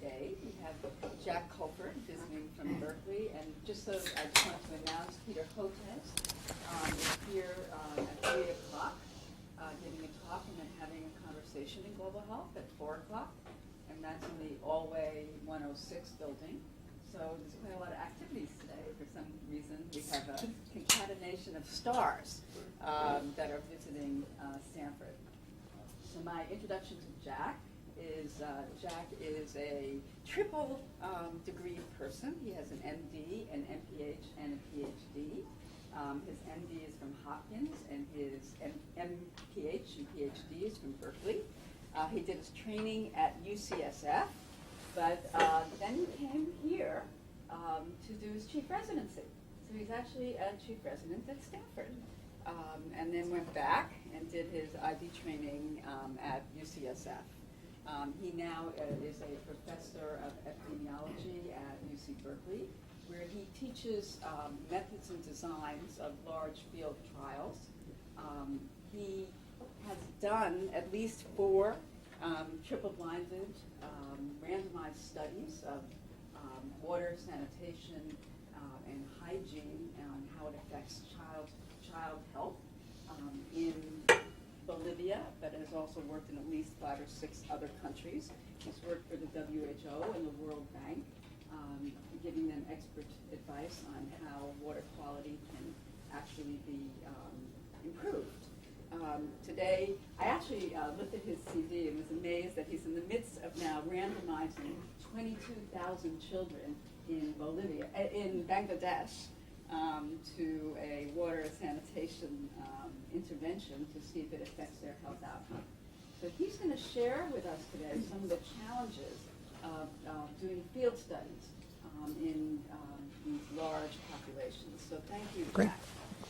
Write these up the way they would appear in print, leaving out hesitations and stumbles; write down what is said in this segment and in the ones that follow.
Today we have Jack Colford visiting from Berkeley, and just so I just want to announce Peter Hotez is here at 3 o'clock giving a talk and then having a conversation in Global Health at 4 o'clock, and that's in the Allway 106 building. So there's quite a lot of activities today. For some reason, we have a concatenation of stars that are visiting Stanford. So my introduction to Jack is a triple degree person. He has an MD, an MPH, and a PhD. His MD is from Hopkins, and his MPH and PhD is from Berkeley. He did his training at UCSF, but then he came here to do his chief residency. So he's actually a chief resident at Stanford. And then went back and did his ID training at UCSF. He now is a professor of epidemiology at UC Berkeley, where he teaches methods and designs of large field trials. He has done at least 4 triple-blinded randomized studies of water, sanitation, and hygiene and how it affects child health in Bolivia, but has also worked in at least 5 or 6 other countries. He's worked for the WHO and the World Bank, giving them expert advice on how water quality can actually be improved. Today, I actually looked at his CV and was amazed that he's in the midst of now randomizing 22,000 children in Bangladesh to a water sanitation intervention to see if it affects their health outcome. So he's going to share with us today some of the challenges of doing field studies in these large populations. So thank you, Great. Jack,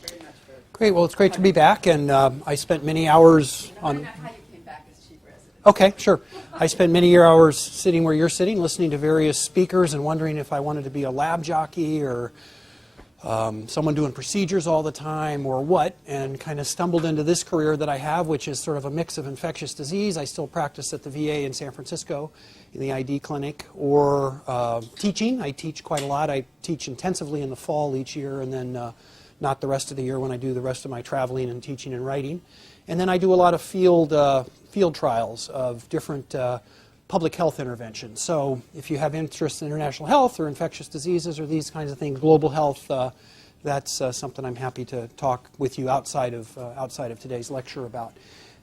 very much for... Great. Well, it's great to be back, and I spent many hours on... how you came back as chief resident. Okay, sure. I spent many hours sitting where you're sitting, listening to various speakers and wondering if I wanted to be a lab jockey or someone doing procedures all the time or what, and kind of stumbled into this career that I have, which is sort of a mix of infectious disease. I still practice at the VA in San Francisco in the ID clinic, or teaching. I teach quite a lot. I teach intensively in the fall each year, and then not the rest of the year when I do the rest of my traveling and teaching and writing. And then I do a lot of field trials of different public health interventions. So if you have interest in international health or infectious diseases or these kinds of things, global health, that's something I'm happy to talk with you outside of today's lecture about.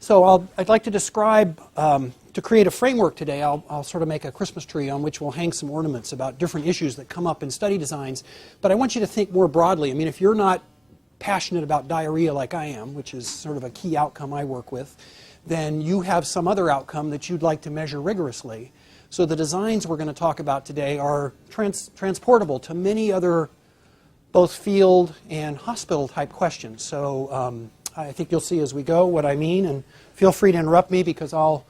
So I'd like to describe, to create a framework today, I'll sort of make a Christmas tree on which we'll hang some ornaments about different issues that come up in study designs. But I want you to think more broadly. I mean, if you're not passionate about diarrhea like I am, which is sort of a key outcome I work with, then you have some other outcome that you'd like to measure rigorously. So the designs we're going to talk about today are transportable to many other both field and hospital type questions. So I think you'll see as we go what I mean, and feel free to interrupt me because I'll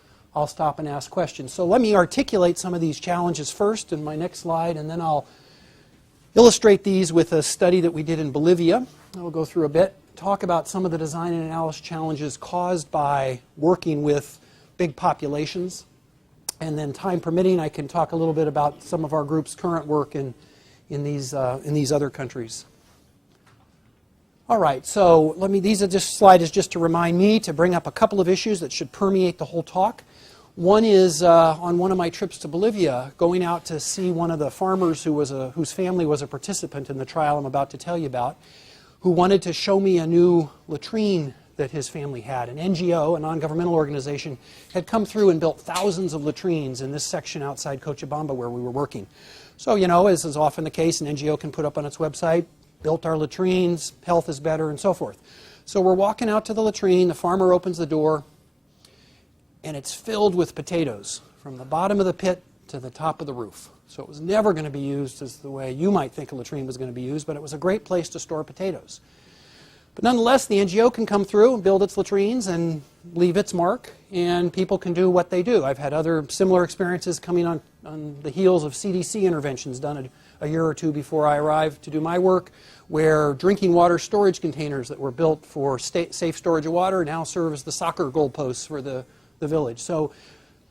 stop and ask questions. So let me articulate some of these challenges first in my next slide, and then I'll illustrate these with a study that we did in Bolivia. I'll go through a bit, talk about some of the design and analysis challenges caused by working with big populations, and then time permitting I can talk a little bit about some of our group's current work in these other countries. All right, so this slide is just to remind me to bring up a couple of issues that should permeate the whole talk. One is on one of my trips to Bolivia, going out to see one of the farmers whose family was a participant in the trial I'm about to tell you about, who wanted to show me a new latrine that his family had. An NGO, a non-governmental organization, had come through and built thousands of latrines in this section outside Cochabamba where we were working. So, as is often the case, an NGO can put up on its website, built our latrines, health is better, and so forth. So we're walking out to the latrine, the farmer opens the door, and it's filled with potatoes from the bottom of the pit to the top of the roof. So it was never going to be used as the way you might think a latrine was going to be used, but it was a great place to store potatoes. But nonetheless, the NGO can come through and build its latrines and leave its mark, and people can do what they do. I've had other similar experiences coming on the heels of CDC interventions done a year or two before I arrived to do my work, where drinking water storage containers that were built for safe storage of water now serve as the soccer goalposts for the village. So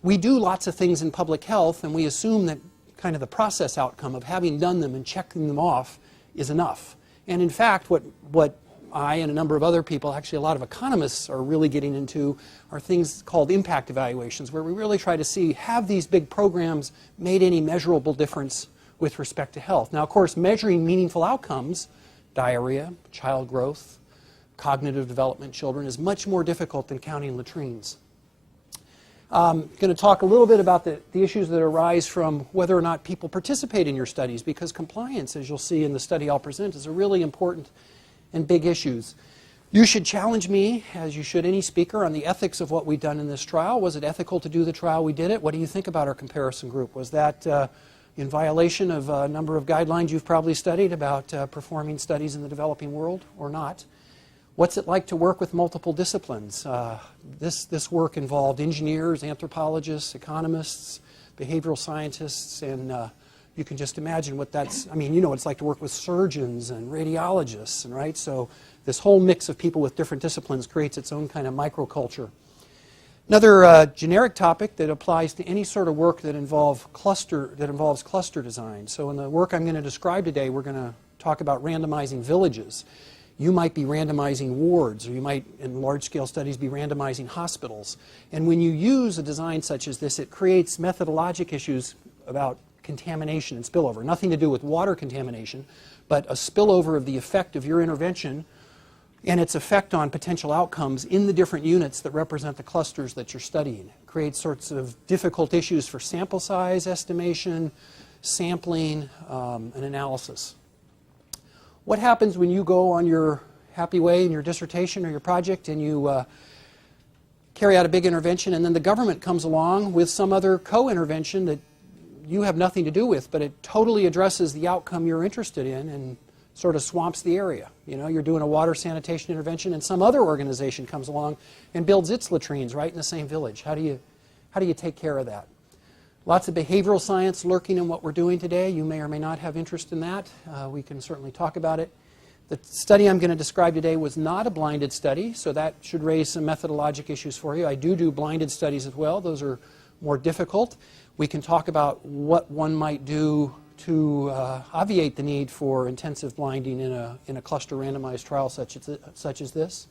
we do lots of things in public health, and we assume that kind of the process outcome of having done them and checking them off is enough. And in fact, what I and a number of other people, actually a lot of economists, are really getting into are things called impact evaluations, where we really try to see, have these big programs made any measurable difference with respect to health? Now, of course, measuring meaningful outcomes, diarrhea, child growth, cognitive development in children, is much more difficult than counting latrines. I'm going to talk a little bit about the issues that arise from whether or not people participate in your studies, because compliance, as you'll see in the study I'll present, is a really important and big issues. You should challenge me, as you should any speaker, on the ethics of what we've done in this trial. Was it ethical to do the trial we did it? What do you think about our comparison group? Was that in violation of a number of guidelines you've probably studied about performing studies in the developing world or not? What's it like to work with multiple disciplines? This work involved engineers, anthropologists, economists, behavioral scientists, and you can just imagine what that's, I mean, you know what it's like to work with surgeons and radiologists, and right? So this whole mix of people with different disciplines creates its own kind of microculture. Another generic topic that applies to any sort of work that involves cluster design. So in the work I'm going to describe today, we're going to talk about randomizing villages. You might be randomizing wards, or you might, in large-scale studies, be randomizing hospitals. And when you use a design such as this, it creates methodologic issues about contamination and spillover. Nothing to do with water contamination, but a spillover of the effect of your intervention and its effect on potential outcomes in the different units that represent the clusters that you're studying. It creates sorts of difficult issues for sample size estimation, sampling, and analysis. What happens when you go on your happy way in your dissertation or your project and you carry out a big intervention, and then the government comes along with some other co-intervention that you have nothing to do with, but it totally addresses the outcome you're interested in and sort of swamps the area? You know, you're doing a water sanitation intervention and some other organization comes along and builds its latrines right in the same village. How do you take care of that? Lots of behavioral science lurking in what we're doing today. You may or may not have interest in that. We can certainly talk about it. The study I'm going to describe today was not a blinded study, so that should raise some methodologic issues for you. I do blinded studies as well. Those are more difficult. We can talk about what one might do to obviate the need for intensive blinding in a cluster randomized trial such as this.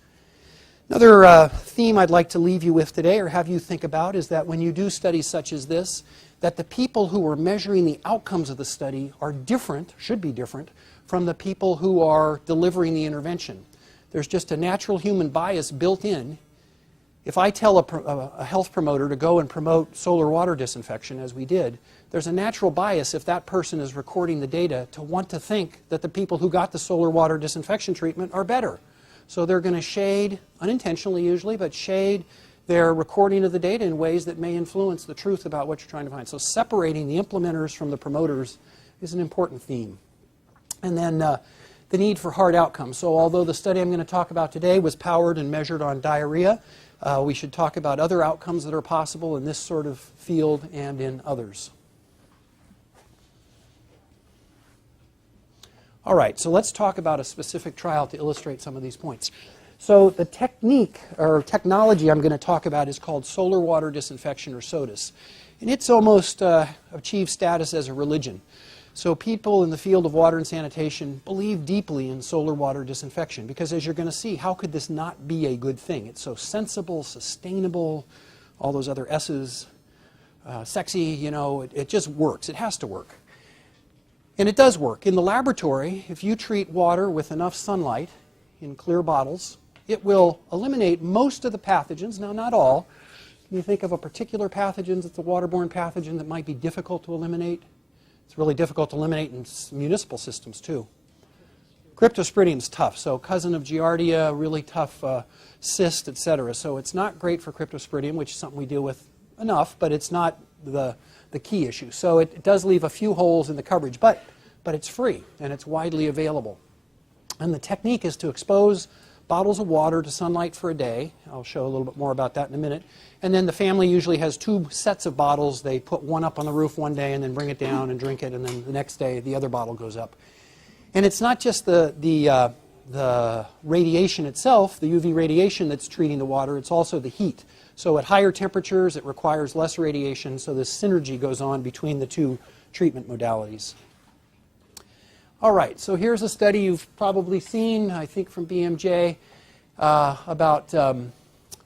Another theme I'd like to leave you with today, or have you think about, is that when you do studies such as this, that the people who are measuring the outcomes of the study are different, should be different, from the people who are delivering the intervention. There's just a natural human bias built in. If I tell a health promoter to go and promote solar water disinfection, as we did, there's a natural bias if that person is recording the data to want to think that the people who got the solar water disinfection treatment are better. So they're going to shade, unintentionally usually, but shade their recording of the data in ways that may influence the truth about what you're trying to find. So separating the implementers from the promoters is an important theme. And then the need for hard outcomes. So although the study I'm going to talk about today was powered and measured on diarrhea, we should talk about other outcomes that are possible in this sort of field and in others. All right, so let's talk about a specific trial to illustrate some of these points. So the technique or technology I'm going to talk about is called solar water disinfection, or SODIS. And it's almost achieved status as a religion. So people in the field of water and sanitation believe deeply in solar water disinfection because, as you're going to see, how could this not be a good thing? It's so sensible, sustainable, all those other S's, sexy, you know, it just works. It has to work. And it does work. In the laboratory, if you treat water with enough sunlight in clear bottles, it will eliminate most of the pathogens. Now, not all. Can you think of a particular pathogen that's a waterborne pathogen that might be difficult to eliminate? It's really difficult to eliminate in municipal systems, too. Cryptosporidium's tough. So cousin of Giardia, really tough cyst, etc. So it's not great for Cryptosporidium, which is something we deal with enough, but it's not the key issue. So it does leave a few holes in the coverage, but it's free and it's widely available. And the technique is to expose bottles of water to sunlight for a day. I'll show a little bit more about that in a minute. And then the family usually has two sets of bottles. They put one up on the roof one day and then bring it down and drink it, and then the next day the other bottle goes up. And it's not just the radiation itself, the UV radiation that's treating the water, it's also the heat. So at higher temperatures, it requires less radiation, so this synergy goes on between the two treatment modalities. All right, so here's a study you've probably seen, I think from BMJ, about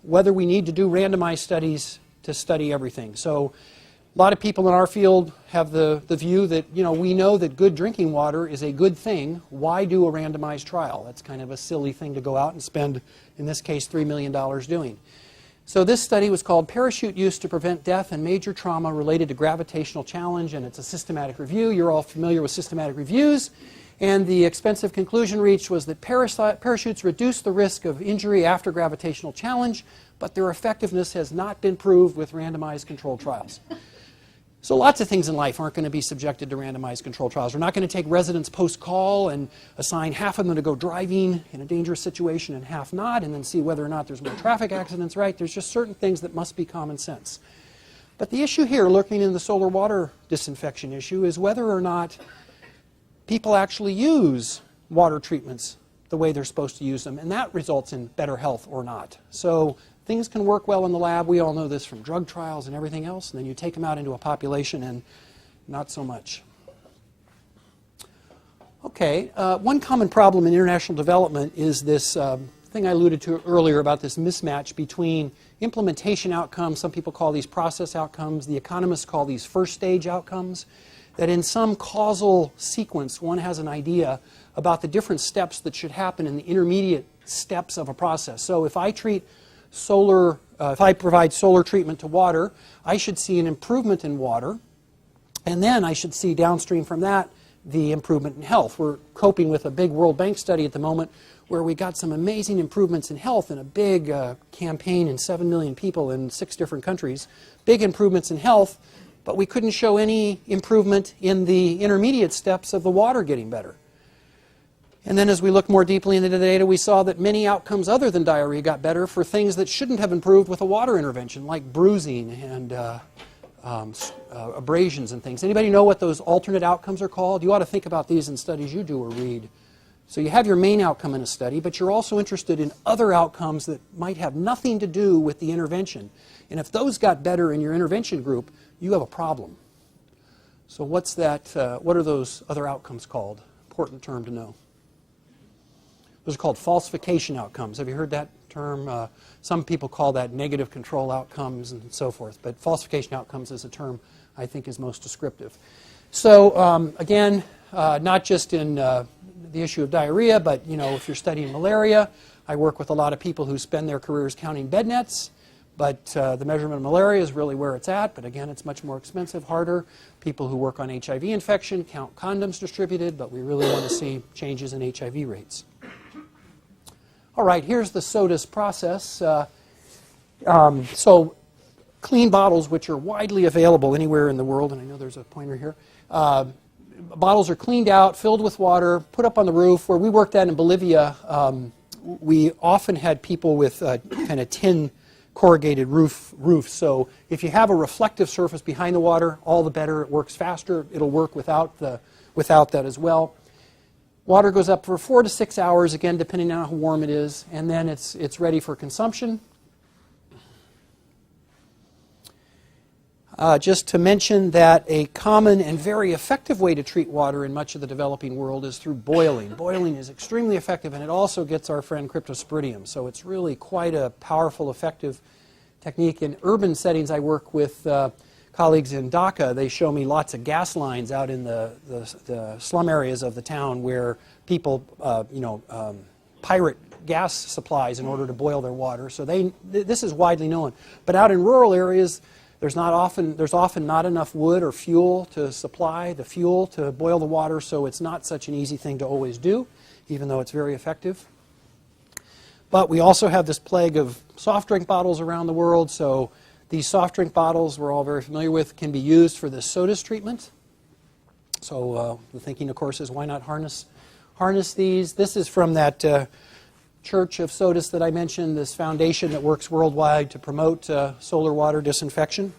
whether we need to do randomized studies to study everything. So a lot of people in our field have the view that, we know that good drinking water is a good thing. Why do a randomized trial? That's kind of a silly thing to go out and spend, in this case, $3 million doing. So this study was called Parachute Use to Prevent Death and Major Trauma Related to Gravitational Challenge, and it's a systematic review. You're all familiar with systematic reviews. And the expensive conclusion reached was that parachutes reduce the risk of injury after gravitational challenge, but their effectiveness has not been proved with randomized controlled trials. So lots of things in life aren't going to be subjected to randomized controlled trials. We're not going to take residents post-call and assign half of them to go driving in a dangerous situation and half not, and then see whether or not there's more traffic accidents, right? There's just certain things that must be common sense. But the issue here, lurking in the solar water disinfection issue, is whether or not people actually use water treatments the way they're supposed to use them, and that results in better health or not. So things can work well in the lab. We all know this from drug trials and everything else, and then you take them out into a population and not so much. Okay, one common problem in international development is this thing I alluded to earlier about this mismatch between implementation outcomes. Some people call these process outcomes. The economists call these first stage outcomes. That in some causal sequence, one has an idea about the different steps that should happen in the intermediate steps of a process. So if I if I provide solar treatment to water, I should see an improvement in water, and then I should see downstream from that the improvement in health. We're coping with a big World Bank study at the moment where we got some amazing improvements in health in a big campaign in 7 million people in 6 different countries. Big improvements in health, but we couldn't show any improvement in the intermediate steps of the water getting better. And then as we looked more deeply into the data, we saw that many outcomes other than diarrhea got better for things that shouldn't have improved with a water intervention, like bruising and abrasions and things. Anybody know what those alternate outcomes are called? You ought to think about these in studies you do or read. So you have your main outcome in a study, but you're also interested in other outcomes that might have nothing to do with the intervention. And if those got better in your intervention group, you have a problem. So what's that? What are those other outcomes called? Important term to know. Those are called falsification outcomes. Have you heard that term? Some people call that negative control outcomes and so forth. But falsification outcomes is a term I think is most descriptive. So again, not just in the issue of diarrhea, but if you're studying malaria, I work with a lot of people who spend their careers counting bed nets. But the measurement of malaria is really where it's at. But again, it's much more expensive, harder. People who work on HIV infection count condoms distributed, but we really want to see changes in HIV rates. All right, here's the SOTUS process. So clean bottles, which are widely available anywhere in the world, and I know there's a pointer here. Bottles are cleaned out, filled with water, put up on the roof. Where we worked at in Bolivia, we often had people with kind of tin corrugated roofs. So if you have a reflective surface behind the water, all the better. It works faster. It'll work without that as well. Water goes up for 4 to 6 hours, again, depending on how warm it is, and then it's ready for consumption. Just to mention that a common and very effective way to treat water in much of the developing world is through boiling. Boiling is extremely effective, and it also gets our friend cryptosporidium. So it's really quite a powerful, effective technique. In urban settings, I work with colleagues in Dhaka. They show me lots of gas lines out in the slum areas of the town where people, pirate gas supplies in order to boil their water. So this is widely known. But out in rural areas, there's often not enough wood or fuel to supply the fuel to boil the water, so it's not such an easy thing to always do, even though it's very effective. But we also have this plague of soft drink bottles around the world, so these soft drink bottles we're all very familiar with can be used for this SOTUS treatment. So the thinking, of course, is why not harness these? This is from that Church of SOTUS that I mentioned, this foundation that works worldwide to promote solar water disinfection.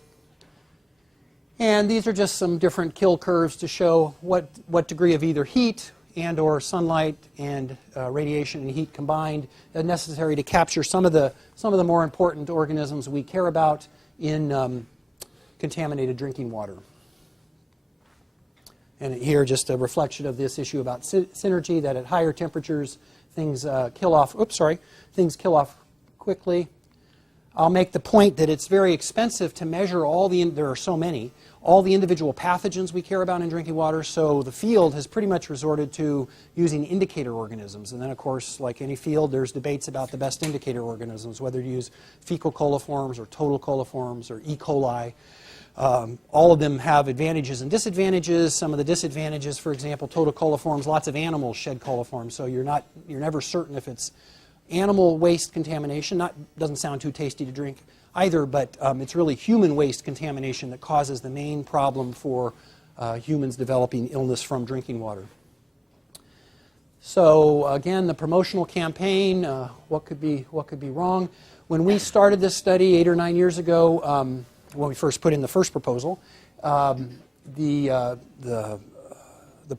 And these are just some different kill curves to show what degree of either heat, and or sunlight and radiation and heat combined necessary to capture some of the more important organisms we care about in contaminated drinking water. And here just a reflection of this issue about synergy, that at higher temperatures things kill off quickly. I'll make the point that it's very expensive to measure there are so many, all the individual pathogens we care about in drinking water, so the field has pretty much resorted to using indicator organisms. And then, of course, like any field, there's debates about the best indicator organisms, whether to use fecal coliforms or total coliforms or E. coli. All of them have advantages and disadvantages. Some of the disadvantages, for example, total coliforms, lots of animals shed coliforms, so you're never certain if it's animal waste contamination. Doesn't sound too tasty to drink either, but it's really human waste contamination that causes the main problem for humans developing illness from drinking water. So again, the promotional campaign, what could be wrong? When we started this study 8 or 9 years ago, when we first put in the first proposal, the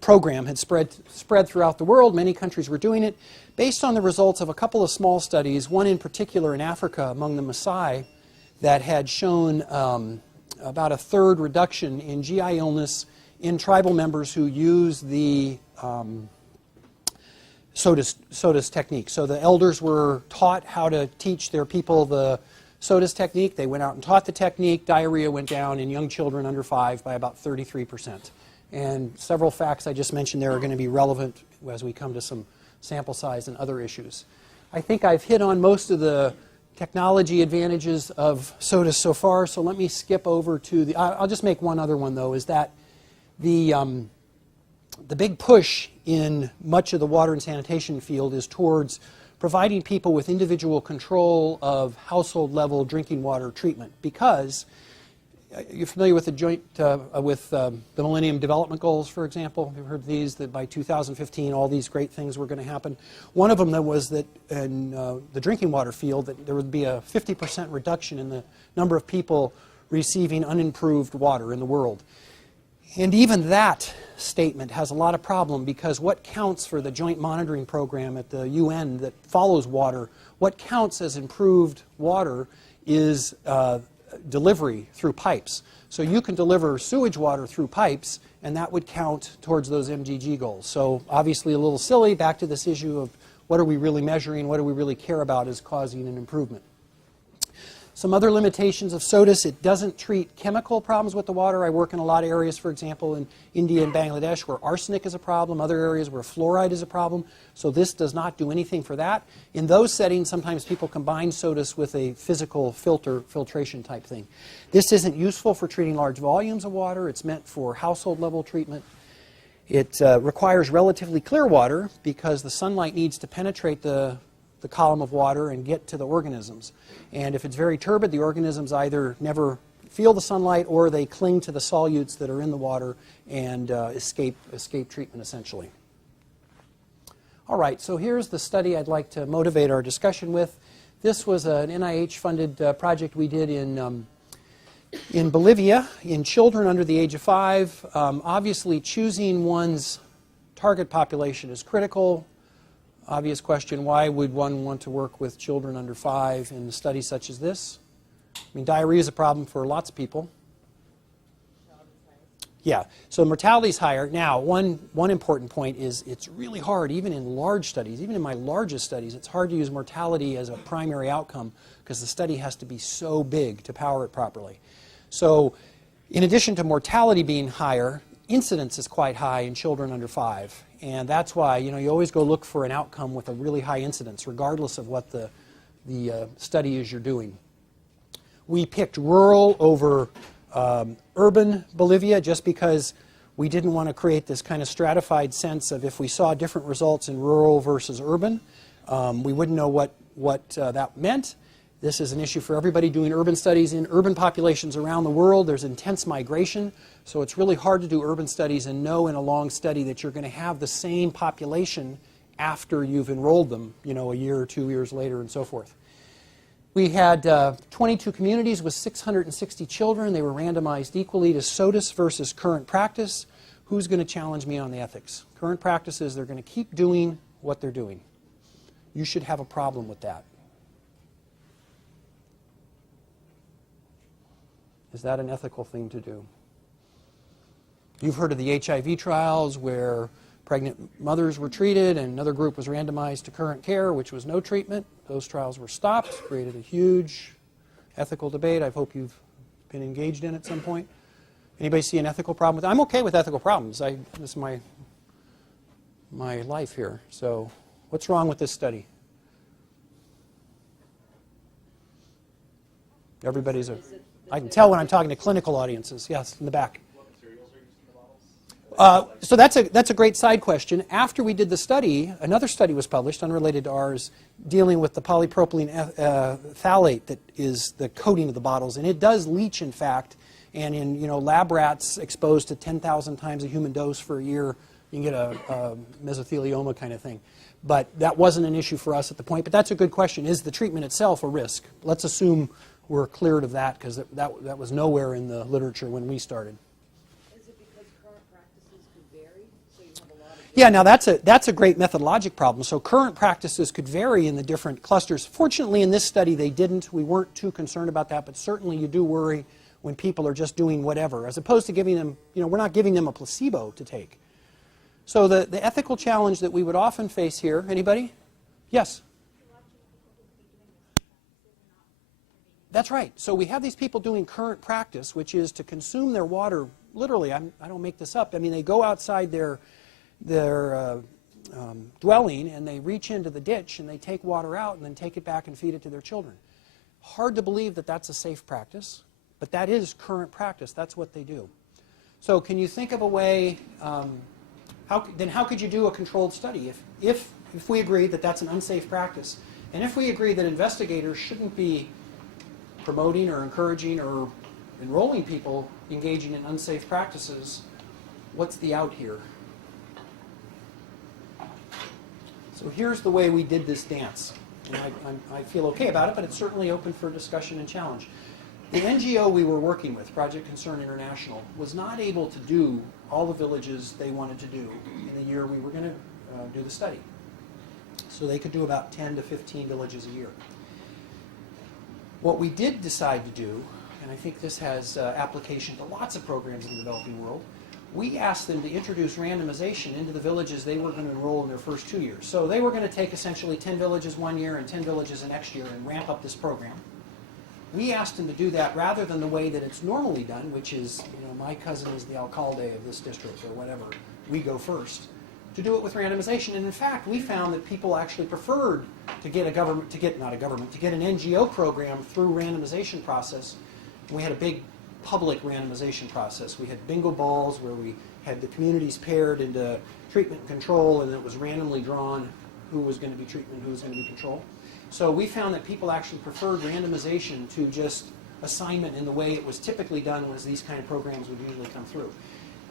program had spread throughout the world. Many countries were doing it. Based on the results of a couple of small studies, one in particular in Africa among the Maasai, that had shown about a third reduction in GI illness in tribal members who use the SOTUS technique. So the elders were taught how to teach their people the SOTUS technique. They went out and taught the technique. Diarrhea went down in young children under 5 by about 33%. And several facts I just mentioned there are going to be relevant as we come to some sample size and other issues. I think I've hit on most of the technology advantages of SOTUS so far, so let me skip over to I'll just make one other one, though, is that the big push in much of the water and sanitation field is towards providing people with individual control of household level drinking water treatment, because you're familiar with the Millennium Development Goals, for example. You've heard these, that by 2015 all these great things were going to happen. One of them was that in the drinking water field that there would be a 50% reduction in the number of people receiving unimproved water in the world. And even that statement has a lot of problem, because what counts for the joint monitoring program at the UN that follows water, what counts as improved water is delivery through pipes. So you can deliver sewage water through pipes, and that would count towards those MDG goals. So obviously a little silly, back to this issue of what are we really measuring, what do we really care about as causing an improvement. Some other limitations of SOTUS: it doesn't treat chemical problems with the water. I work in a lot of areas, for example, in India and Bangladesh, where arsenic is a problem, other areas where fluoride is a problem. So this does not do anything for that. In those settings, sometimes people combine SOTUS with a physical filtration type thing. This isn't useful for treating large volumes of water. It's meant for household level treatment. It requires relatively clear water because the sunlight needs to penetrate the column of water and get to the organisms. And if it's very turbid, the organisms either never feel the sunlight or they cling to the solutes that are in the water and escape treatment, essentially. All right, so here's the study I'd like to motivate our discussion with. This was an NIH-funded project we did in Bolivia in children under the age of 5. Obviously, choosing one's target population is critical. Obvious question, why would one want to work with children under 5 in a study such as this? I mean, diarrhea is a problem for lots of people. Yeah, so mortality is higher. Now, one important point is it's really hard, even in large studies, even in my largest studies, it's hard to use mortality as a primary outcome because the study has to be so big to power it properly. So, in addition to mortality being higher, incidence is quite high in children under 5. And that's why, you always go look for an outcome with a really high incidence, regardless of what the study is you're doing. We picked rural over urban Bolivia just because we didn't want to create this kind of stratified sense of if we saw different results in rural versus urban, we wouldn't know what that meant. This is an issue for everybody doing urban studies. In urban populations around the world, there's intense migration, so it's really hard to do urban studies and know in a long study that you're going to have the same population after you've enrolled them, a year or 2 years later and so forth. We had 22 communities with 660 children. They were randomized equally to SOTUS versus current practice. Who's going to challenge me on the ethics? Current practices, they're going to keep doing what they're doing. You should have a problem with that. Is that an ethical thing to do? You've heard of the HIV trials where pregnant mothers were treated and another group was randomized to current care, which was no treatment. Those trials were stopped, created a huge ethical debate. I hope you've been engaged in at some point. Anybody see an ethical problem with that? I'm okay with ethical problems. This is my life here. So what's wrong with this study? Everybody's I can tell when I'm talking to clinical audiences. Yes, in the back. What materials are used in the bottles? So that's a great side question. After we did the study, another study was published, unrelated to ours, dealing with the polypropylene phthalate that is the coating of the bottles, and it does leach, in fact. And in lab rats exposed to 10,000 times a human dose for a year, you can get a mesothelioma kind of thing. But that wasn't an issue for us at the point. But that's a good question. Is the treatment itself a risk? Let's assume we're cleared of that because that was nowhere in the literature when we started. Is it because current practices could vary? So you have a lot of Yeah, now that's a great methodologic problem. So current practices could vary in the different clusters. Fortunately, in this study, they didn't. We weren't too concerned about that, but certainly you do worry when people are just doing whatever, as opposed to giving them, we're not giving them a placebo to take. So the ethical challenge that we would often face here, anybody? Yes? That's right. So we have these people doing current practice, which is to consume their water, literally, I don't make this up. I mean, they go outside their dwelling and they reach into the ditch and they take water out and then take it back and feed it to their children. Hard to believe that that's a safe practice. But that is current practice. That's what they do. So can you think of a way, how could you do a controlled study? If we agree that that's an unsafe practice, and if we agree that investigators shouldn't be promoting or encouraging or enrolling people engaging in unsafe practices, what's the out here? So here's the way we did this dance. And I feel okay about it, but it's certainly open for discussion and challenge. The NGO we were working with, Project Concern International, was not able to do all the villages they wanted to do in the year we were going to do the study. So they could do about 10 to 15 villages a year. What we did decide to do, and I think this has application to lots of programs in the developing world, we asked them to introduce randomization into the villages they were going to enroll in their first 2 years. So they were going to take essentially 10 villages one year and 10 villages the next year and ramp up this program. We asked them to do that rather than the way that it's normally done, which is, my cousin is the alcalde of this district or whatever. We go first. To do it with randomization. And in fact, we found that people actually preferred to get an NGO program through randomization process. We had a big public randomization process. We had bingo balls where we had the communities paired into treatment and control, and it was randomly drawn who was going to be treatment, who was going to be control. So we found that people actually preferred randomization to just assignment in the way it was typically done as these kind of programs would usually come through.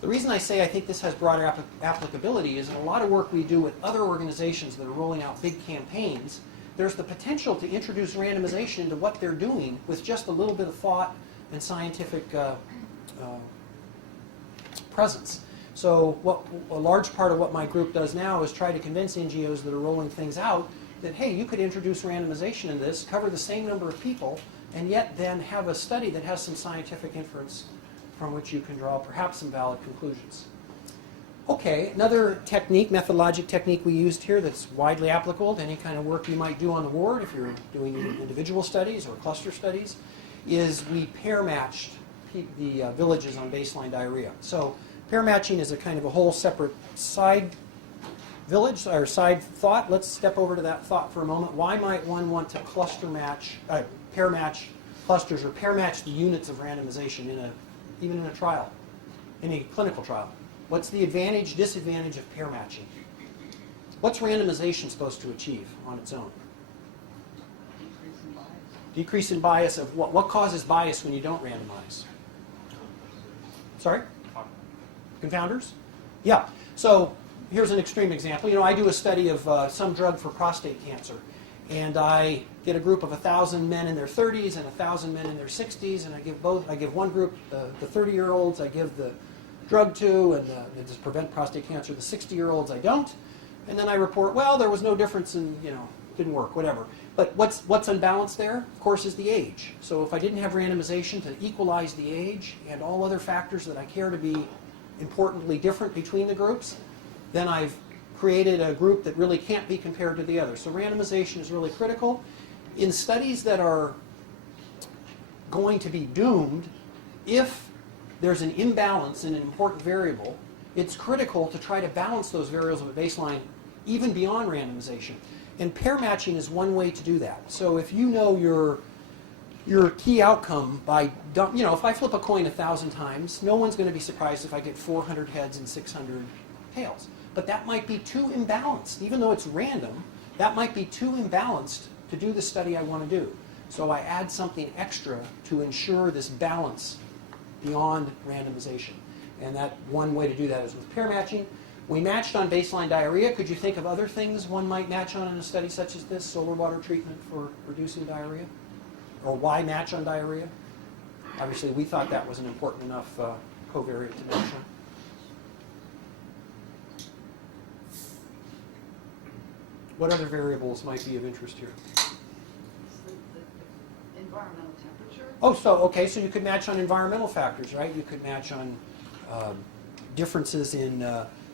The reason I say I think this has broader applicability is in a lot of work we do with other organizations that are rolling out big campaigns, there's the potential to introduce randomization into what they're doing with just a little bit of thought and scientific presence. So a large part of what my group does now is try to convince NGOs that are rolling things out that, hey, you could introduce randomization in this, cover the same number of people, and yet then have a study that has some scientific inference from which you can draw perhaps some valid conclusions. Okay, another technique, methodologic technique we used here that's widely applicable to any kind of work you might do on the ward if you're doing individual studies or cluster studies, is we pair matched the villages on baseline diarrhea. So pair matching is a kind of a whole separate side village or side thought. Let's step over to that thought for a moment. Why might one want to pair match clusters or pair match the units of randomization even in a trial, in a clinical trial? What's the advantage, disadvantage of pair matching? What's randomization supposed to achieve on its own? decrease in bias. Decrease in bias of what? What causes bias when you don't randomize? Sorry? Confounders? Yeah. So here's an extreme example. I do a study of some drug for prostate cancer. And I get a group of 1,000 men in their 30s and 1,000 men in their 60s. And I give one group, the 30-year-olds, I give the drug to, and does prevent prostate cancer. The 60-year-olds I don't. And then I report, well, there was no difference in, didn't work, whatever. But what's unbalanced there, of course, is the age. So if I didn't have randomization to equalize the age and all other factors that I care to be importantly different between the groups, then I've created a group that really can't be compared to the other. So randomization is really critical. In studies that are going to be doomed, if there's an imbalance in an important variable, it's critical to try to balance those variables at baseline even beyond randomization. And pair matching is one way to do that. So if you know your key outcome by, if I flip a coin 1,000 times, no one's going to be surprised if I get 400 heads and 600 tails. But that might be too imbalanced. Even though it's random, that might be too imbalanced to do the study I want to do. So I add something extra to ensure this balance beyond randomization. And that one way to do that is with pair matching. We matched on baseline diarrhea. Could you think of other things one might match on in a study such as this? Solar water treatment for reducing diarrhea? Or why match on diarrhea? Obviously, we thought that was an important enough covariate to match on. What other variables might be of interest here? The environmental temperature. Oh, so you could match on environmental factors, right? You could match on differences in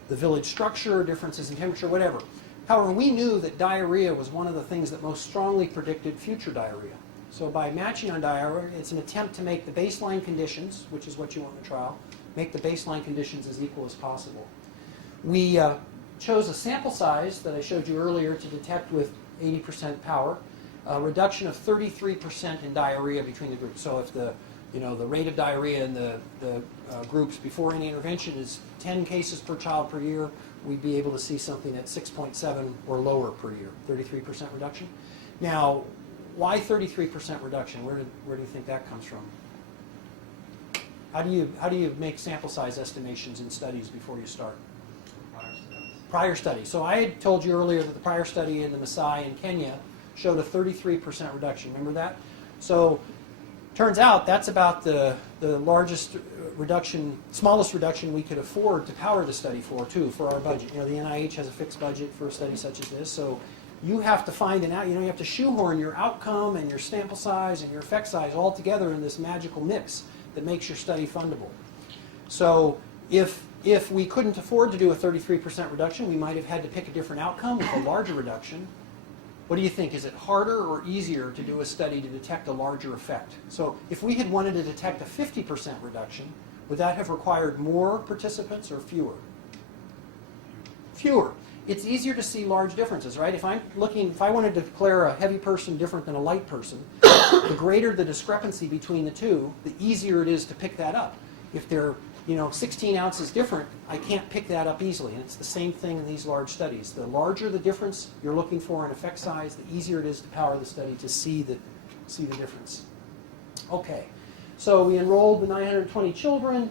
the village structure, differences in temperature, whatever. However, we knew that diarrhea was one of the things that most strongly predicted future diarrhea. So by matching on diarrhea, it's an attempt to make the baseline conditions, which is what you want in the trial, make the baseline conditions as equal as possible. We chose a sample size that I showed you earlier to detect with 80% power, a reduction of 33% in diarrhea between the groups. So if the rate of diarrhea in the groups before any intervention is 10 cases per child per year, we'd be able to see something at 6.7 or lower per year, 33% reduction. Now, why 33% reduction? Where do you think that comes from? How do you make sample size estimations in studies before you start? Prior study. So I had told you earlier that the prior study in the Maasai in Kenya showed a 33% reduction. Remember that? So turns out that's about the largest reduction, smallest reduction we could afford to power the study for our budget. The NIH has a fixed budget for a study such as this, so you have to find you have to shoehorn your outcome and your sample size and your effect size all together in this magical mix that makes your study fundable. So if we couldn't afford to do a 33% reduction, we might have had to pick a different outcome with a larger reduction. What do you think? Is it harder or easier to do a study to detect a larger effect? So if we had wanted to detect a 50% reduction, would that have required more participants or fewer? Fewer. It's easier to see large differences, right? If I wanted to declare a heavy person different than a light person, the greater the discrepancy between the two, the easier it is to pick that up. If they're 16 ounces different, I can't pick that up easily. And it's the same thing in these large studies. The larger the difference you're looking for in effect size, the easier it is to power the study to see the difference. Okay, so we enrolled the 920 children.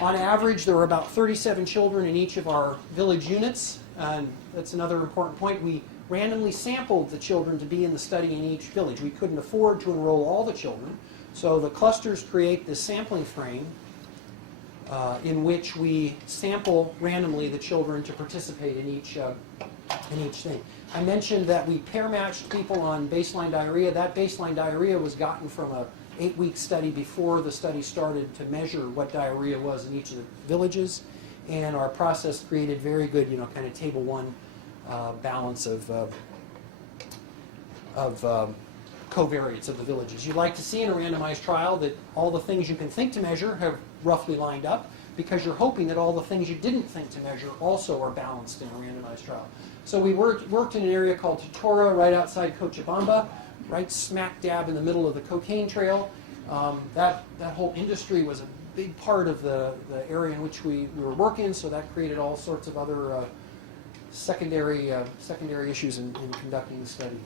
On average, there were about 37 children in each of our village units. And that's another important point. We randomly sampled the children to be in the study in each village. We couldn't afford to enroll all the children. So the clusters create this sampling frame in which we sample randomly the children to participate in each thing. I mentioned that we pair matched people on baseline diarrhea. That baseline diarrhea was gotten from a 8-week study before the study started to measure what diarrhea was in each of the villages. And our process created very good, kind of table 1 balance of covariates of the villages. You'd like to see in a randomized trial that all the things you can think to measure have roughly lined up, because you're hoping that all the things you didn't think to measure also are balanced in a randomized trial. So we worked in an area called Tatora, right outside Cochabamba, right smack dab in the middle of the cocaine trail. That whole industry was a big part of the area in which we were working, so that created all sorts of other secondary issues in conducting the study.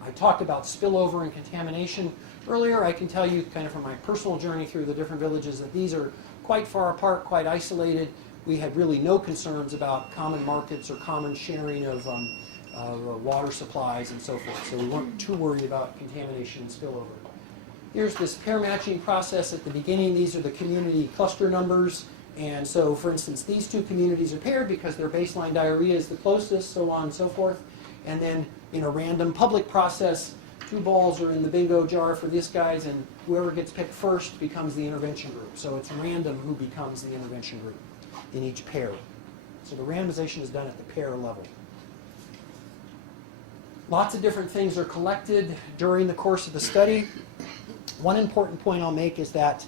I talked about spillover and contamination earlier. I can tell you kind of from my personal journey through the different villages that these are quite far apart, quite isolated. We had really no concerns about common markets or common sharing of water supplies and so forth, so we weren't too worried about contamination and spillover. Here's this pair matching process at the beginning. These are the community cluster numbers, And so, for instance, these two communities are paired because their baseline diarrhea is the closest, so on and so forth. And then in a random public process, 2 balls are in the bingo jar for these guys, and whoever gets picked first becomes the intervention group. So it's random who becomes the intervention group in each pair. So the randomization is done at the pair level. Lots of different things are collected during the course of the study. One important point I'll make is that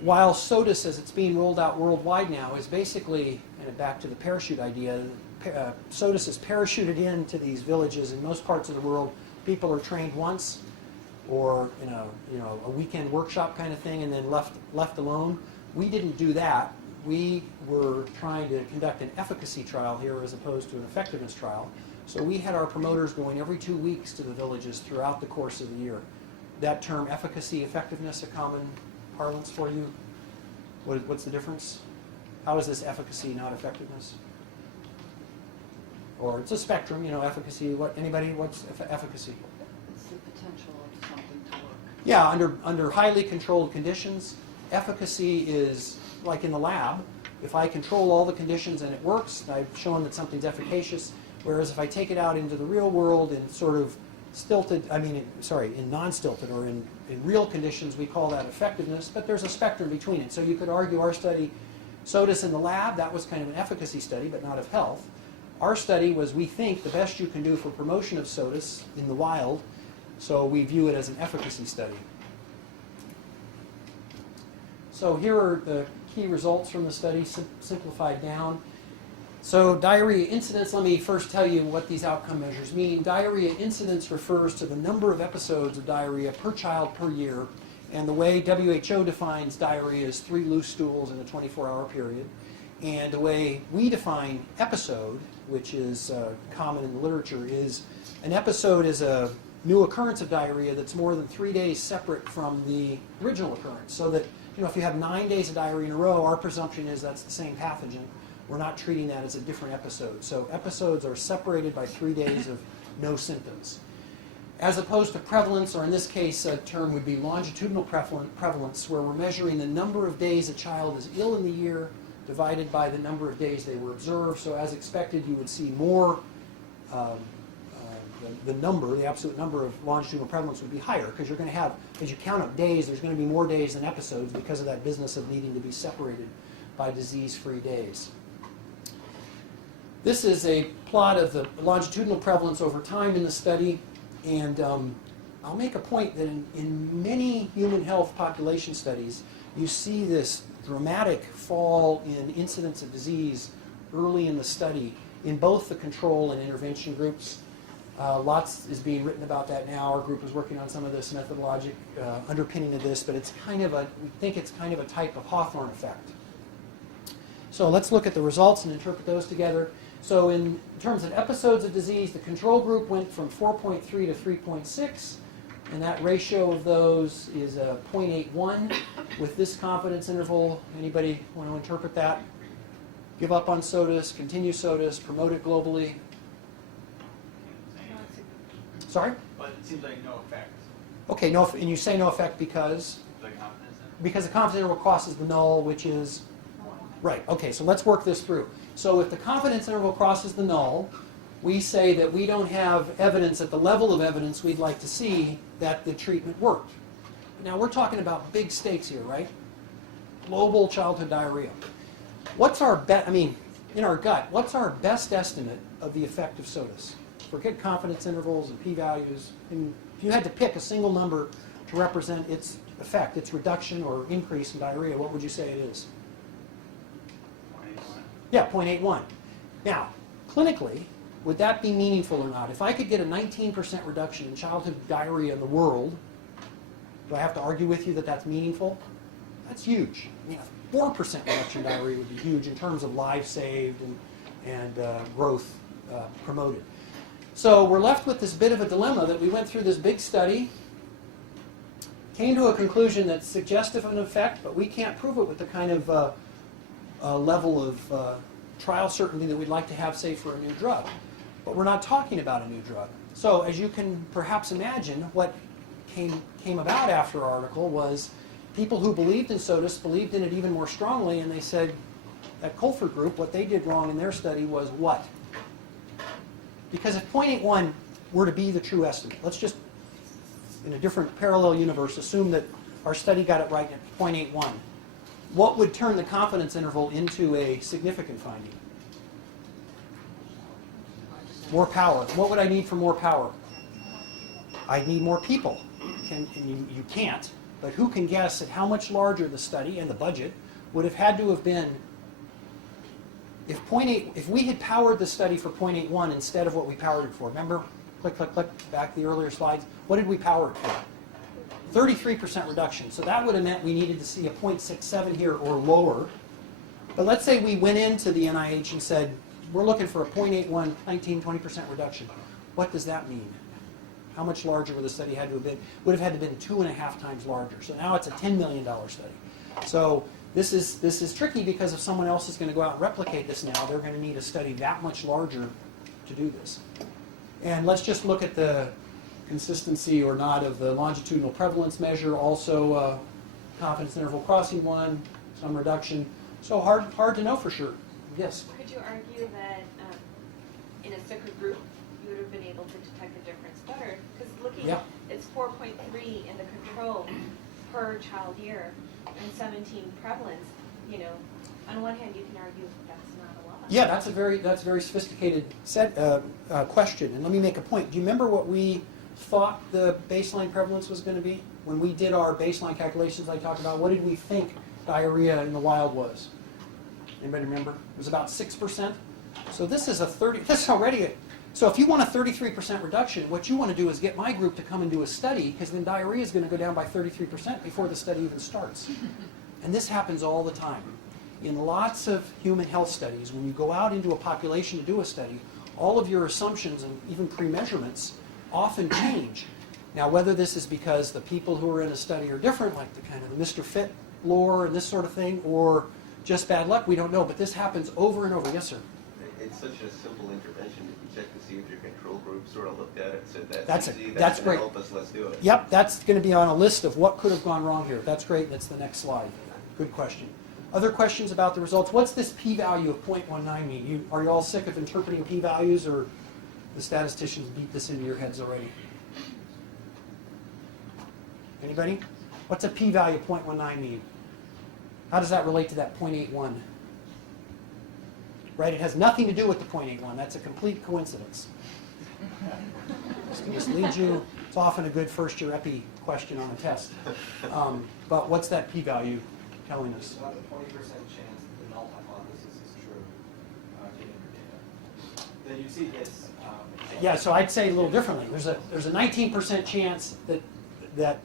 while SOTUS, as it's being rolled out worldwide now, is basically, and back to the parachute idea, SOTUS is parachuted into these villages in most parts of the world. People are trained once or in a weekend workshop kind of thing and then left alone. We didn't do that. We were trying to conduct an efficacy trial here as opposed to an effectiveness trial. So we had our promoters going every 2 weeks to the villages throughout the course of the year. That term, efficacy, effectiveness, a common parlance for you? What's the difference? How is this efficacy, not effectiveness? Or it's a spectrum, efficacy. What's efficacy? It's the potential of something to work. Yeah, under highly controlled conditions, efficacy is like in the lab. If I control all the conditions and it works, I've shown that something's efficacious. Whereas if I take it out into the real world in sort of in non-stilted or in real conditions, we call that effectiveness, but there's a spectrum between it. So you could argue our study, SOTUS in the lab, that was kind of an efficacy study, but not of health. Our study was, we think, the best you can do for promotion of SOTUS in the wild, so we view it as an efficacy study. So here are the key results from the study, simplified down. So diarrhea incidence, let me first tell you what these outcome measures mean. Diarrhea incidence refers to the number of episodes of diarrhea per child per year, and the way WHO defines diarrhea is 3 loose stools in a 24-hour period. And the way we define episode, which is common in the literature, is an episode is a new occurrence of diarrhea that's more than 3 days separate from the original occurrence. So that, if you have 9 days of diarrhea in a row, our presumption is that's the same pathogen. We're not treating that as a different episode. So episodes are separated by 3 days of no symptoms. As opposed to prevalence, or in this case, a term would be longitudinal prevalence, where we're measuring the number of days a child is ill in the year divided by the number of days they were observed. So as expected, you would see more, the absolute number of longitudinal prevalence would be higher, because you're going to have, as you count up days, there's going to be more days than episodes because of that business of needing to be separated by disease-free days. This is a plot of the longitudinal prevalence over time in the study, and I'll make a point that in many human health population studies, you see this dramatic fall in incidence of disease early in the study in both the control and intervention groups. Lots is being written about that now. Our group is working on some of this methodologic underpinning of this, but it's we think it's kind of a type of Hawthorne effect. So let's look at the results and interpret those together. So in terms of episodes of disease, the control group went from 4.3 to 3.6, and that ratio of those is 0.81 with this confidence interval. Anybody want to interpret that? Give up on SOTUS, continue SOTUS, promote it globally. Sorry? But it seems like no effect. Okay, and you say no effect because? The confidence interval. Because the confidence interval crosses the null, which is? Right, okay, so let's work this through. So if the confidence interval crosses the null, we say that we don't have evidence at the level of evidence we'd like to see that the treatment worked. Now we're talking about big stakes here, right? Global childhood diarrhea. What's our in our gut, what's our best estimate of the effect of SOTUS? Forget confidence intervals and p-values. And if you had to pick a single number to represent its effect, its reduction or increase in diarrhea, what would you say it is? 0.81. Yeah, 0.81. Now, clinically, would that be meaningful or not? If I could get a 19% reduction in childhood diarrhea in the world, do I have to argue with you that that's meaningful? That's huge. I mean, a 4% reduction in diarrhea would be huge in terms of lives saved and growth promoted. So we're left with this bit of a dilemma that we went through this big study, came to a conclusion that's suggestive of an effect, but we can't prove it with the kind of level of trial certainty that we'd like to have, say, for a new drug. But we're not talking about a new drug. So as you can perhaps imagine, what came about after our article was people who believed in SOTUS believed in it even more strongly, and they said that Colford group, what they did wrong in their study was what? Because if 0.81 were to be the true estimate, let's just, in a different parallel universe, assume that our study got it right at 0.81. What would turn the confidence interval into a significant finding? More power. What would I need for more power? I'd need more people. And you can't, but who can guess at how much larger the study and the budget would have had to have been if we had powered the study for 0.81 instead of what we powered it for? Remember? Click, click, click, back to the earlier slides. What did we power it for? 33% reduction. So that would have meant we needed to see a 0.67 here or lower. But let's say we went into the NIH and said, we're looking for a 0.81, 19, 20% reduction. What does that mean? How much larger would the study had to have been? Would have had to have been 2.5 times larger. So now it's a $10 million study. So this is tricky because if someone else is going to go out and replicate this now, they're going to need a study that much larger to do this. And let's just look at the consistency or not of the longitudinal prevalence measure. Also confidence interval crossing one, some reduction. So hard to know for sure. Yes? Could you argue that in a sicker group, you would have been able to detect the difference better? Because looking, Yeah. it's 4.3 in the control per child year and 17 prevalence. You know, on one hand, you can argue that's not a lot. Yeah, that's a very sophisticated question. And let me make a point. Do you remember what we thought the baseline prevalence was going to be? When we did our baseline calculations I talked about, what did we think diarrhea in the wild was? Anybody remember? It was about 6%. So this is that's already so if you want a 33% reduction, what you want to do is get my group to come and do a study, because then diarrhea is going to go down by 33% before the study even starts. And this happens all the time. In lots of human health studies, when you go out into a population to do a study, all of your assumptions and even pre-measurements often change. Now, whether this is because the people who are in a study are different, like the kind of the Mr. Fit lore and this sort of thing, or just bad luck, we don't know. But this happens over and over. Yes, sir? It's such a simple intervention. If you check to see if your control group sort of looked at it and said, That's easy, that's gonna great. help us, let's do it. Yep, that's going to be on a list of what could have gone wrong here. That's great. That's the next slide. Good question. Other questions about the results? What's this p-value of 0.19 mean? Are you all sick of interpreting p-values, or the statisticians beat this into your heads already? Anybody? What's a p-value of 0.19 mean? How does that relate to that 0.81? Right? It has nothing to do with the 0.81. That's a complete coincidence. Just to mislead you. It's often a good first-year epi question on a test. But what's that p-value telling us? It's about a 20% chance that the null hypothesis is true, given your data. Then you see this. Yeah, so I'd say it a little differently. There's a 19% chance that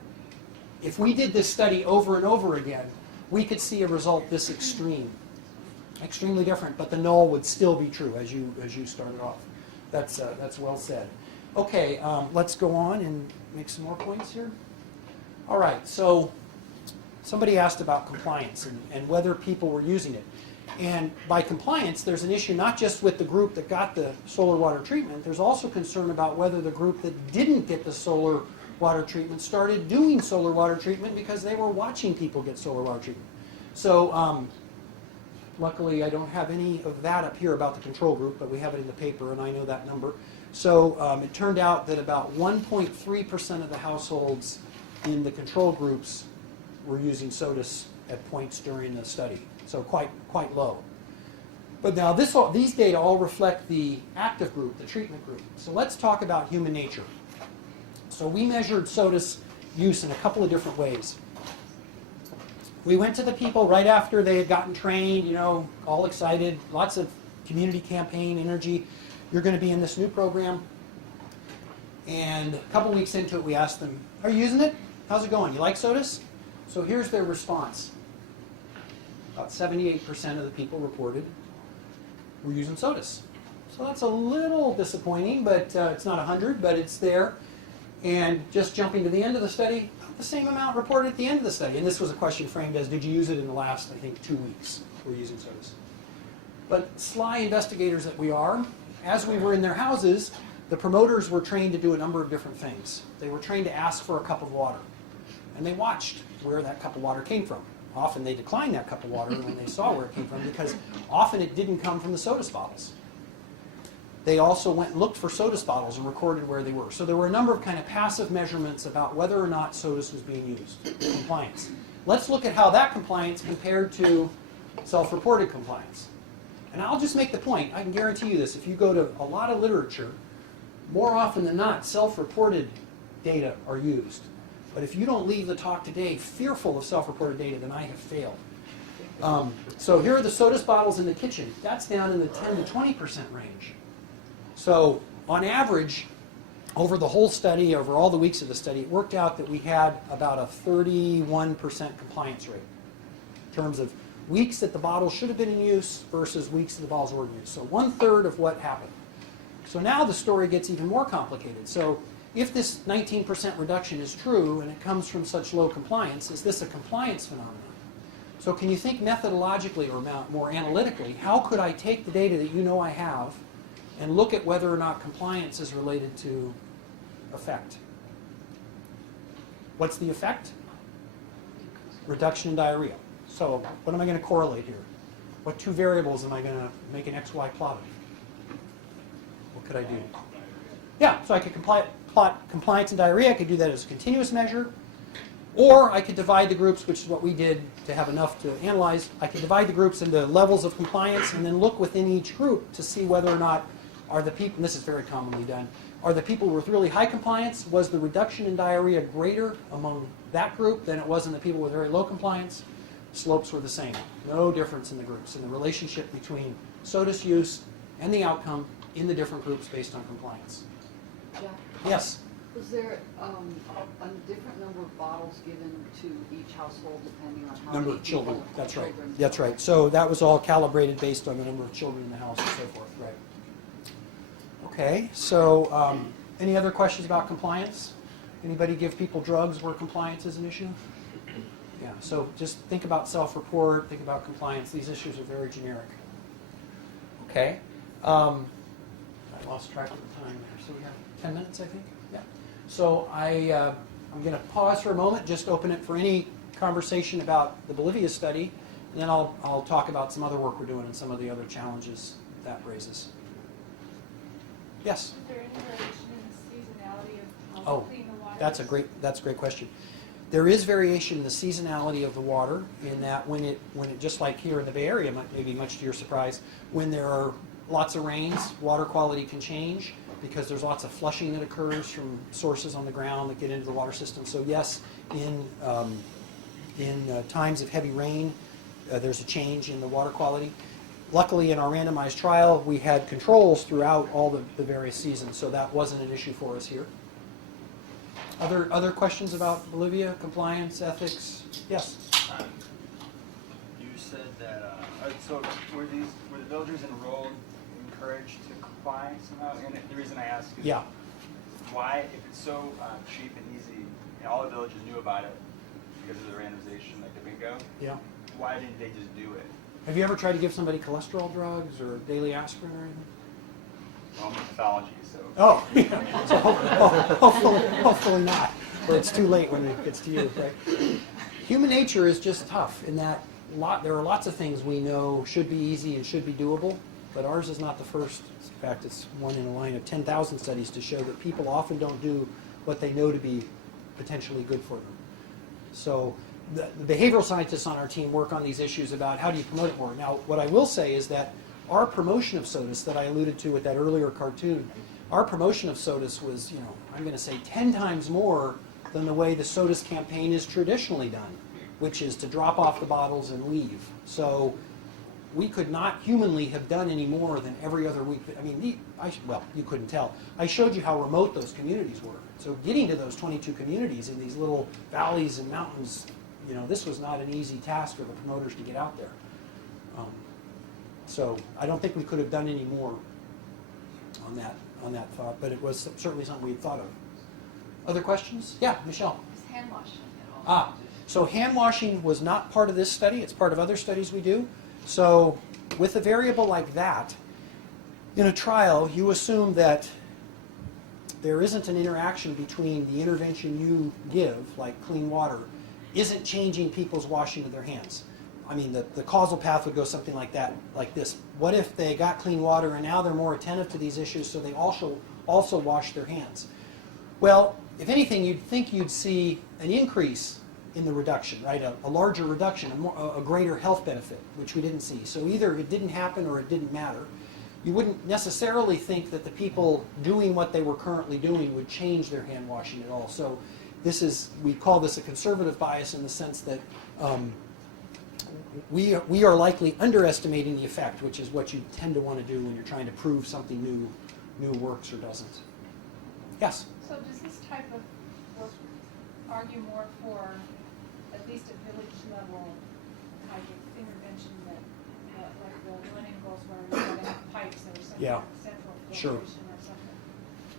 if we did this study over and over again, we could see a result this extreme. Extremely different, but the null would still be true as you started off. That's well said. Okay, let's go on and make some more points here. All right, so somebody asked about compliance and whether people were using it. And by compliance, there's an issue not just with the group that got the solar water treatment, there's also concern about whether the group that didn't get the solar water treatment started doing solar water treatment because they were watching people get solar water treatment. So luckily, I don't have any of that up here about the control group, but we have it in the paper, and I know that number. So it turned out that about 1.3% of the households in the control groups were using SOTUS at points during the study. So quite low. But now these data all reflect the active group, the treatment group. So let's talk about human nature. So we measured SOTUS use in a couple of different ways. We went to the people right after they had gotten trained, you know, all excited, lots of community campaign energy. You're going to be in this new program. And a couple weeks into it, we asked them, are you using it? How's it going? You like SOTUS? So here's their response. About 78% of the people reported were using SOTUS. So that's a little disappointing, but it's not 100, but it's there. And just jumping to the end of the study, the same amount reported at the end of the study. And this was a question framed as, did you use it in the last, I think, 2 weeks? We're using SOTUS. But sly investigators that we are, as we were in their houses, the promoters were trained to do a number of different things. They were trained to ask for a cup of water. and they watched where that cup of water came from. Often they declined that cup of water when they saw where it came from, because often it didn't come from the soda bottles. They also went and looked for soda bottles and recorded where they were. So there were a number of kind of passive measurements about whether or not sodas was being used, compliance. Let's look at how that compliance compared to self-reported compliance. And I'll just make the point, I can guarantee you this, if you go to a lot of literature, more often than not, self-reported data are used. But if you don't leave the talk today fearful of self-reported data, then I have failed. So here are the soda bottles in the kitchen. That's down in the 10 to 20% range. So on average, over the whole study, over all the weeks of the study, it worked out that we had about a 31% compliance rate in terms of weeks that the bottles should have been in use versus weeks that the bottles were in use. So 1/3 of what happened. So now the story gets even more complicated. So if this 19% reduction is true and it comes from such low compliance, is this a compliance phenomenon? So can you think methodologically or more analytically, how could I take the data that you know I have and look at whether or not compliance is related to effect? What's the effect? Reduction in diarrhea. So what am I going to correlate here? What two variables am I going to make an XY plot of? What could I do? Yeah, so I could plot compliance and diarrhea. I could do that as a continuous measure. Or I could divide the groups, which is what we did to have enough to analyze. I could divide the groups into levels of compliance and then look within each group to see whether or not are the people, and this is very commonly done, are the people with really high compliance, was the reduction in diarrhea greater among that group than it was in the people with very low compliance? Slopes were the same. No difference in the groups, in the relationship between SOTUS use and the outcome in the different groups based on compliance. Jack, Yes? was there a different number of bottles given to each household depending on how Number many of children, people- that's right. children? That's right. So that was all calibrated based on the number of children in the house and so forth, right. Okay, so any other questions about compliance? Anybody give people drugs where compliance is an issue? Yeah, so just think about self-report, think about compliance. These issues are very generic. Okay. I lost track of the time there. So we have 10 minutes, I think? Yeah. So I'm going to pause for a moment, just open it for any conversation about the Bolivia study, and then I'll talk about some other work we're doing and some of the other challenges that raises. Yes? Is there any variation in the seasonality of how Oh, clean the water that's a great question. There is variation in the seasonality of the water in that when it just like here in the Bay Area, maybe much to your surprise, when there are lots of rains, water quality can change because there's lots of flushing that occurs from sources on the ground that get into the water system. So yes, in times of heavy rain, there's a change in the water quality. Luckily, in our randomized trial, we had controls throughout all the various seasons, so that wasn't an issue for us here. Other questions about Bolivia, compliance, ethics? Yes? You said that, so were the villagers enrolled encouraged to comply somehow? And the reason I ask is Yeah. why, if it's so cheap and easy, and all the villagers knew about it because of the randomization, like the bingo, Yeah. why didn't they just do it? Have you ever tried to give somebody cholesterol drugs or daily aspirin or anything? Well, I'm in pathology, so. Oh, yeah. So hopefully not. Or it's too late when it gets to you, right? Human nature is just tough in that there are lots of things we know should be easy and should be doable, but ours is not the first. In fact, it's one in a line of 10,000 studies to show that people often don't do what they know to be potentially good for them. So the behavioral scientists on our team work on these issues about how do you promote it more. Now, what I will say is that our promotion of SOTUS that I alluded to with that earlier cartoon, our promotion of SOTUS was, I'm going to say 10 times more than the way the SOTUS campaign is traditionally done, which is to drop off the bottles and leave. So we could not humanly have done any more than every other week. I mean, well, you couldn't tell. I showed you how remote those communities were. So getting to those 22 communities in these little valleys and mountains, this was not an easy task for the promoters to get out there. So I don't think we could have done any more on that thought, but it was certainly something we had thought of. Other questions? Yeah, Michelle. Is hand washing at all? So hand washing was not part of this study. It's part of other studies we do. So with a variable like that, in a trial, you assume that there isn't an interaction between the intervention you give, like clean water, isn't changing people's washing of their hands. I mean, the causal path would go something like that, like this. What if they got clean water and now they're more attentive to these issues, so they also wash their hands? Well, if anything, you'd think you'd see an increase in the reduction, right? A larger reduction, a greater health benefit, which we didn't see. So either it didn't happen or it didn't matter. You wouldn't necessarily think that the people doing what they were currently doing would change their hand washing at all. So this is, we call this a conservative bias in the sense that we are likely underestimating the effect, which is what you tend to want to do when you're trying to prove something new works or doesn't. Yes? So does this type of work argue more for at least a village level type of intervention that, like the Millennium Goals where we're going to have pipes or some Yeah. kind of central Sure. filtration or something?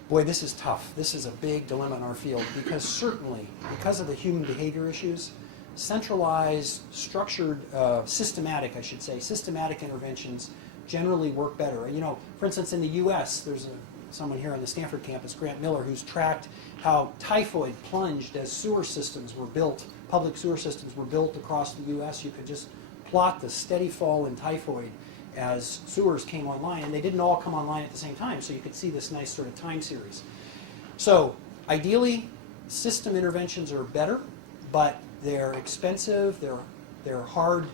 Boy, this is tough. This is a big dilemma in our field because certainly, because of the human behavior issues, centralized, structured, systematic interventions generally work better. You know, for instance, in the U.S., there's someone here on the Stanford campus, Grant Miller, who's tracked how typhoid plunged as sewer systems were built, public sewer systems were built across the U.S. You could just plot the steady fall in typhoid as sewers came online, and they didn't all come online at the same time, so you could see this nice sort of time series. So ideally, system interventions are better, but they're expensive, they're hard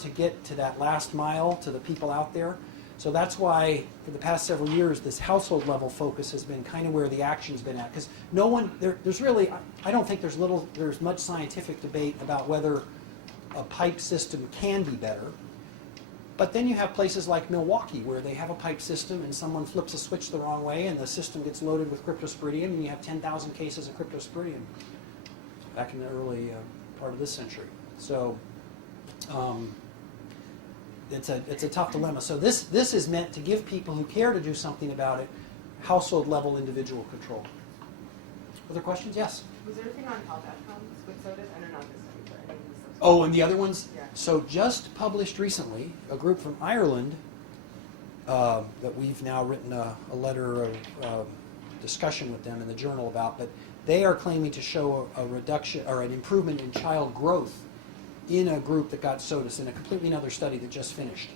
to get to that last mile to the people out there. So that's why for the past several years this household level focus has been kind of where the action's been at, because no one there's really, I don't think there's much scientific debate about whether a pipe system can be better. But then you have places like Milwaukee where they have a pipe system and someone flips a switch the wrong way and the system gets loaded with cryptosporidium and you have 10,000 cases of cryptosporidium back in the early part of this century. So it's a tough dilemma. So this is meant to give people who care to do something about it household level individual control. Other questions? Yes? Was there anything on health outcomes with sodas? I know not this study, but any of these substances. Oh, and the other ones? Yeah. So just published recently, a group from Ireland that we've now written a letter of discussion with them in the journal about, but they are claiming to show a reduction or an improvement in child growth in a group that got sodas in a completely another study that just finished.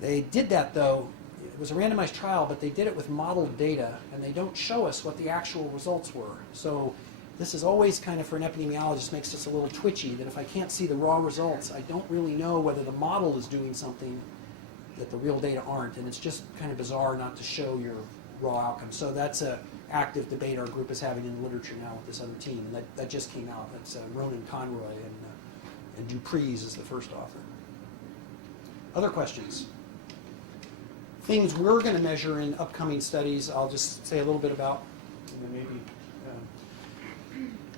They did that though, it was a randomized trial, but they did it with modeled data, and they don't show us what the actual results were. So this is always kind of, for an epidemiologist, makes us a little twitchy, that if I can't see the raw results, I don't really know whether the model is doing something that the real data aren't, and it's just kind of bizarre not to show your raw outcomes. So that's an active debate our group is having in the literature now with this other team, and that just came out. That's Ronan Conroy, and Dupree's is the first author. Other questions? Things we're going to measure in upcoming studies, I'll just say a little bit about, and then maybe.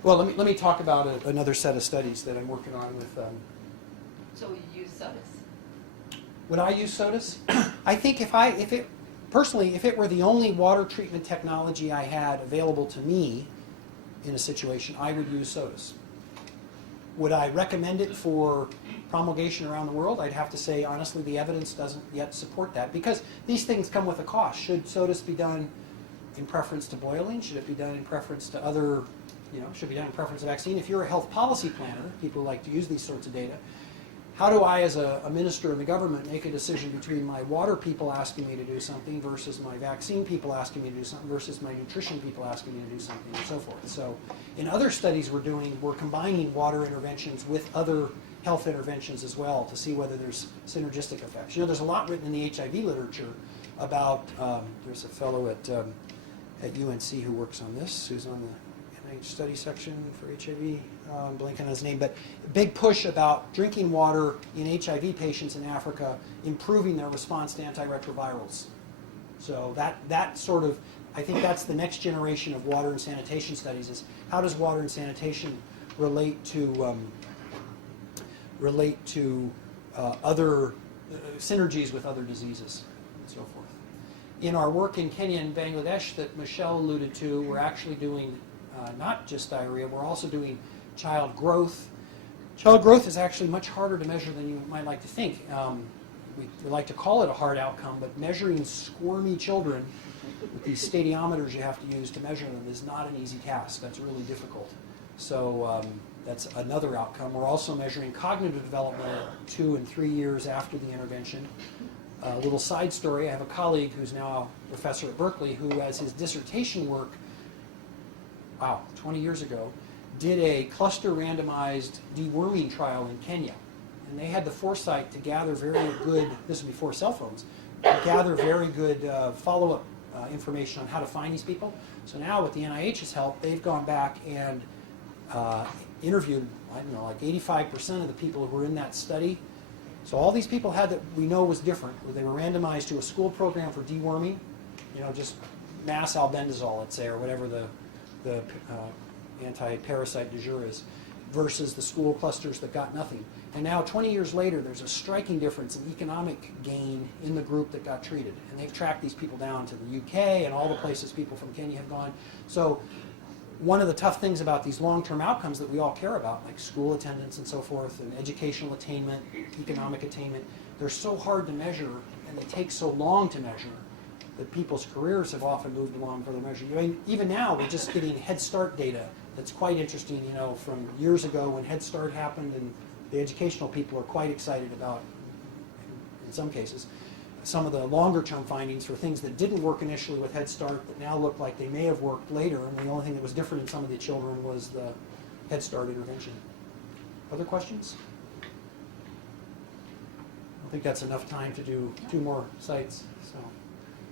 Well, let me talk about another set of studies that I'm working on with. So you use sodas? Would I use sodas? I think if it were the only water treatment technology I had available to me in a situation, I would use sodas. Would I recommend it for promulgation around the world? I'd have to say, honestly, the evidence doesn't yet support that, because these things come with a cost. Should sodas be done in preference to boiling? Should it be done in preference to other, should it be done in preference to vaccine? If you're a health policy planner, people who like to use these sorts of data, how do I, as a minister in the government, make a decision between my water people asking me to do something versus my vaccine people asking me to do something versus my nutrition people asking me to do something, and so forth? So in other studies we're combining water interventions with other health interventions as well to see whether there's synergistic effects. There's a lot written in the HIV literature about, there's a fellow at UNC who works on this, who's on the NIH study section for HIV, I'm blanking on his name, but big push about drinking water in HIV patients in Africa, improving their response to antiretrovirals. So that sort of, I think that's the next generation of water and sanitation studies, is how does water and sanitation relate to other synergies with other diseases and so forth. In our work in Kenya and Bangladesh that Michelle alluded to, we're actually doing not just diarrhea, we're also doing child growth. Child growth is actually much harder to measure than you might like to think. we like to call it a hard outcome, but measuring squirmy children with these stadiometers you have to use to measure them is not an easy task. That's really difficult. So that's another outcome. We're also measuring cognitive development 2 and 3 years after the intervention. A little side story, I have a colleague who's now a professor at Berkeley who, as his dissertation work, 20 years ago, did a cluster randomized deworming trial in Kenya. And they had the foresight to gather very good, this was before cell phones, to gather very good follow-up information on how to find these people. So now with the NIH's help, they've gone back and interviewed, I don't know, like 85% of the people who were in that study. So all these people had that we know was different. They were randomized to a school program for deworming, just mass albendazole, let's say, or whatever the anti-parasite du jour is, versus the school clusters that got nothing. And now 20 years later, there's a striking difference in economic gain in the group that got treated. And they've tracked these people down to the UK and all the places people from Kenya have gone. So one of the tough things about these long-term outcomes that we all care about, like school attendance and so forth, and educational attainment, economic attainment, they're so hard to measure and they take so long to measure that people's careers have often moved along for the measure. I mean, even now, we're just getting Head Start data that's quite interesting, from years ago when Head Start happened, and the educational people are quite excited about, in some cases, some of the longer-term findings for things that didn't work initially with Head Start that now look like they may have worked later, and the only thing that was different in some of the children was the Head Start intervention. Other questions? I don't think that's enough time to do 2 more sites, so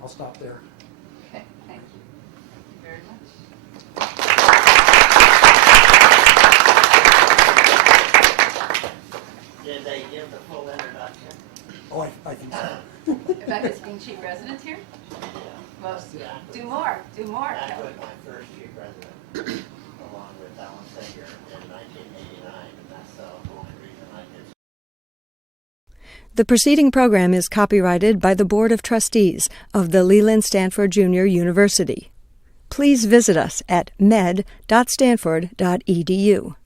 I'll stop there. Okay, thank you. Thank you very much. Did they give the full introduction? Oh, I think so. About his being chief resident here? Yeah. Well, do more, That Kelly. was my first chief resident, along with Alan Sager in 1989, and that's the only reason I did. The preceding program is copyrighted by the Board of Trustees of the Leland Stanford Junior University. Please visit us at med.stanford.edu.